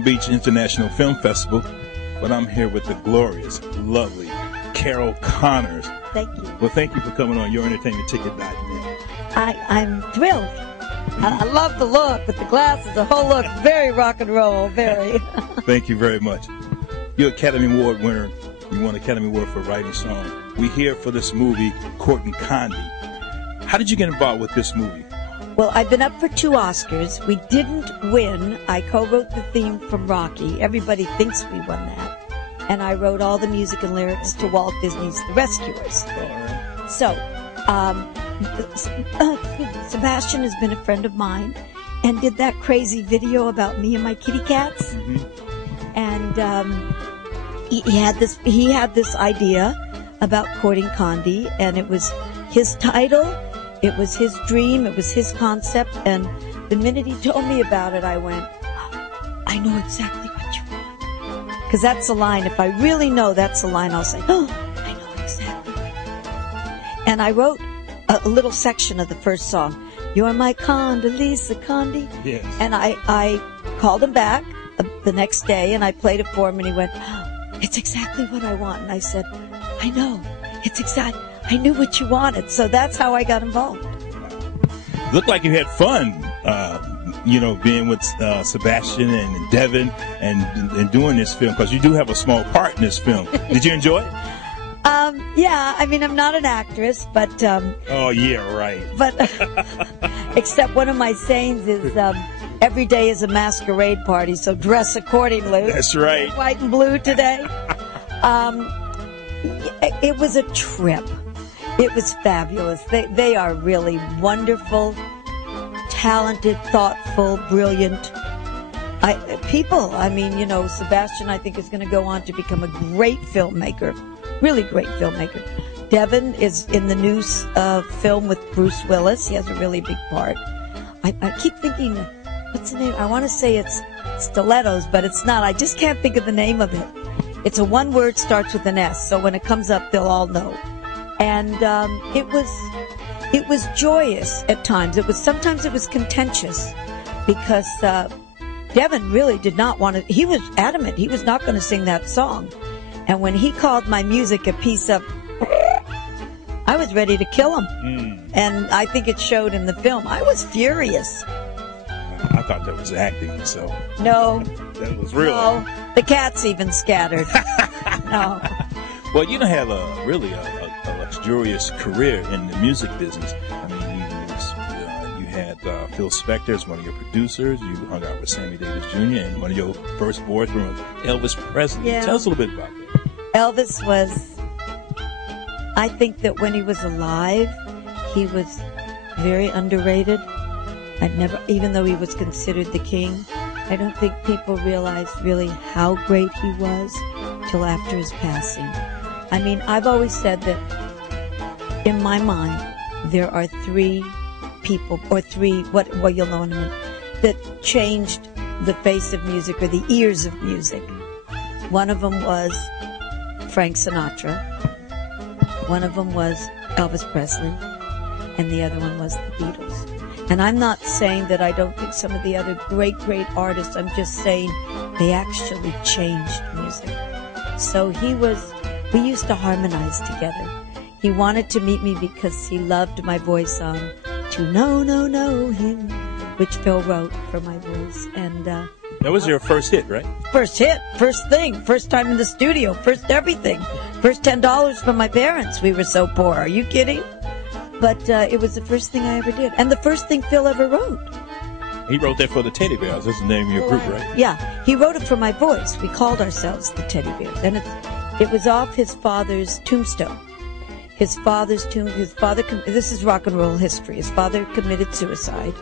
Palm Beach International Film Festival, but I'm here with the glorious, lovely Carol Connors. Thank you. Well, thank you for coming on YourEntertainmentTicket.net. I'm thrilled. I love the look with the glasses, the whole look, very rock and roll, very. Thank you very much. You're Academy Award winner. You won Academy Award for writing song. We're here for this movie, Courting Condi. How did you get involved with this movie? Well, I've been up for 2 Oscars. We didn't win. I co-wrote the theme from Rocky. Everybody thinks we won that. And I wrote all the music and lyrics to Walt Disney's The Rescuers. All right. So, Sebastian has been a friend of mine and did that crazy video about me and my kitty cats. Mm-hmm. And he had this idea about Courting Condi, and it was his title, it was his dream, it was his concept, and the minute he told me about it, I went, I know exactly what you want. Because that's a line, if I really know that's a line, I'll say, oh, I know exactly what you want. And I wrote a little section of the first song, You're my Condoleezza Condi. Yes. And I called him back the next day, and I played it for him, and he went, oh, it's exactly what I want. And I said, I know, I knew what you wanted. So that's how I got involved. Looked like you had fun, being with Sebastian and Devin and doing this film, because you do have a small part in this film. Did you enjoy it? Yeah, I mean, I'm not an actress, but... oh, yeah, right. But, except one of my sayings is, every day is a masquerade party, so dress accordingly. That's right. White and blue today. It was a trip. It was fabulous. They are really wonderful, talented, thoughtful, brilliant people. I mean, Sebastian, I think, is going to go on to become a great filmmaker, really great filmmaker. Devin is in the new film with Bruce Willis. He has a really big part. I keep thinking, what's the name? I want to say it's Stilettos, but it's not. I just can't think of the name of it. It's a one word, starts with an S, so when it comes up, they'll all know. And it was joyous at times. Sometimes it was contentious because Devin really did not want to. He was adamant he was not going to sing that song. And when he called my music a piece of, I was ready to kill him. And I think it showed in the film. I was furious. I thought that was acting, so. No. That was real. No. The cat's even scattered. No. Well, you don't have a luxurious career in the music business. I mean, you had Phil Spector as one of your producers. You hung out with Sammy Davis Jr. and one of your first boys was Elvis Presley. Yeah. Tell us a little bit about that. Elvis was, I think that when he was alive, he was very underrated. Even though he was considered the king, I don't think people realized really how great he was till after his passing. I mean, I've always said that in my mind, there are 3 people, or 3, what you'll know in a minute, that changed the face of music or the ears of music. One of them was Frank Sinatra. One of them was Elvis Presley. And the other one was the Beatles. And I'm not saying that I don't think some of the other great, great artists, I'm just saying they actually changed music. So we used to harmonize together. He wanted to meet me because he loved my voice on To Know Him, which Phil wrote for my voice. And that was your first hit, right? First hit, first thing, first time in the studio, first everything. First $10 from my parents. We were so poor. Are you kidding? But it was the first thing I ever did. And the first thing Phil ever wrote. He wrote that for the Teddy Bears. That's the name of your group, right? Yeah. He wrote it for my voice. We called ourselves the Teddy Bears. And it was off his father's tombstone. His father's this is rock and roll history. His father committed suicide.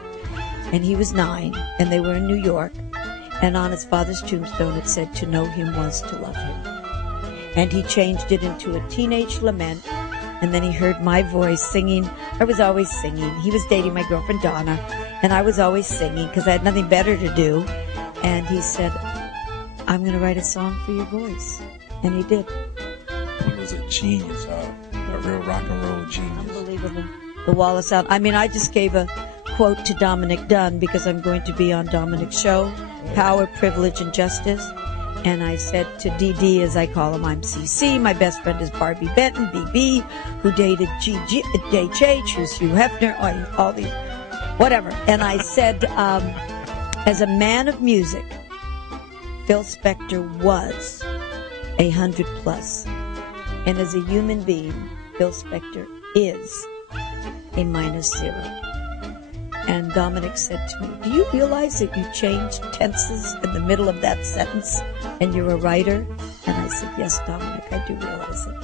And he was 9. And they were in New York. And on his father's tombstone it said, to know him was to love him. And he changed it into a teenage lament. And then he heard my voice singing. I was always singing. He was dating my girlfriend, Donna. And I was always singing because I had nothing better to do. And he said, I'm going to write a song for your voice. And he did. He was a genius, a real rock and roll genius. Unbelievable. The Wallace Sound. I mean, I just gave a quote to Dominic Dunn because I'm going to be on Dominic's show, Power, Privilege, and Justice. And I said to DD, as I call him, I'm CC. My best friend is Barbie Benton, BB, who dated HH, who's Hugh Hefner, all these, whatever. And I said, as a man of music, Phil Spector was 100 plus. And as a human being, Phil Spector is a -0. And Dominic said to me, do you realize that you changed tenses in the middle of that sentence and you're a writer? And I said, yes, Dominic, I do realize it.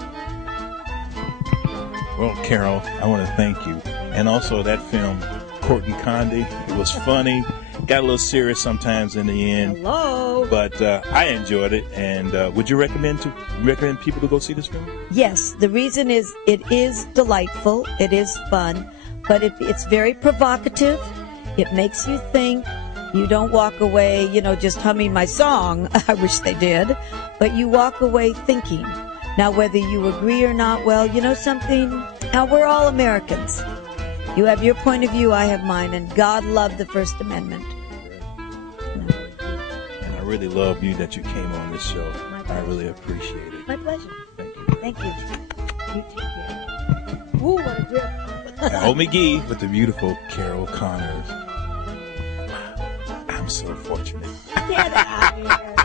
Well, Carol, I want to thank you. And also that film, Court and Condi, it was funny. Got a little serious sometimes in the end. Hello. But I enjoyed it. And would you recommend people to go see this film? Yes. The reason is it is delightful. It is fun. But it's very provocative. It makes you think. You don't walk away, just humming my song. I wish they did. But you walk away thinking. Now, whether you agree or not, well, you know something? Now, we're all Americans. You have your point of view, I have mine, and God loved the First Amendment. And I really love you that you came on this show. I really appreciate it. My pleasure. Thank you. Thank you. You take care. Ooh, what a grip. Hold McGee with the beautiful Carol Connors. Wow, I'm so fortunate. Get out of here.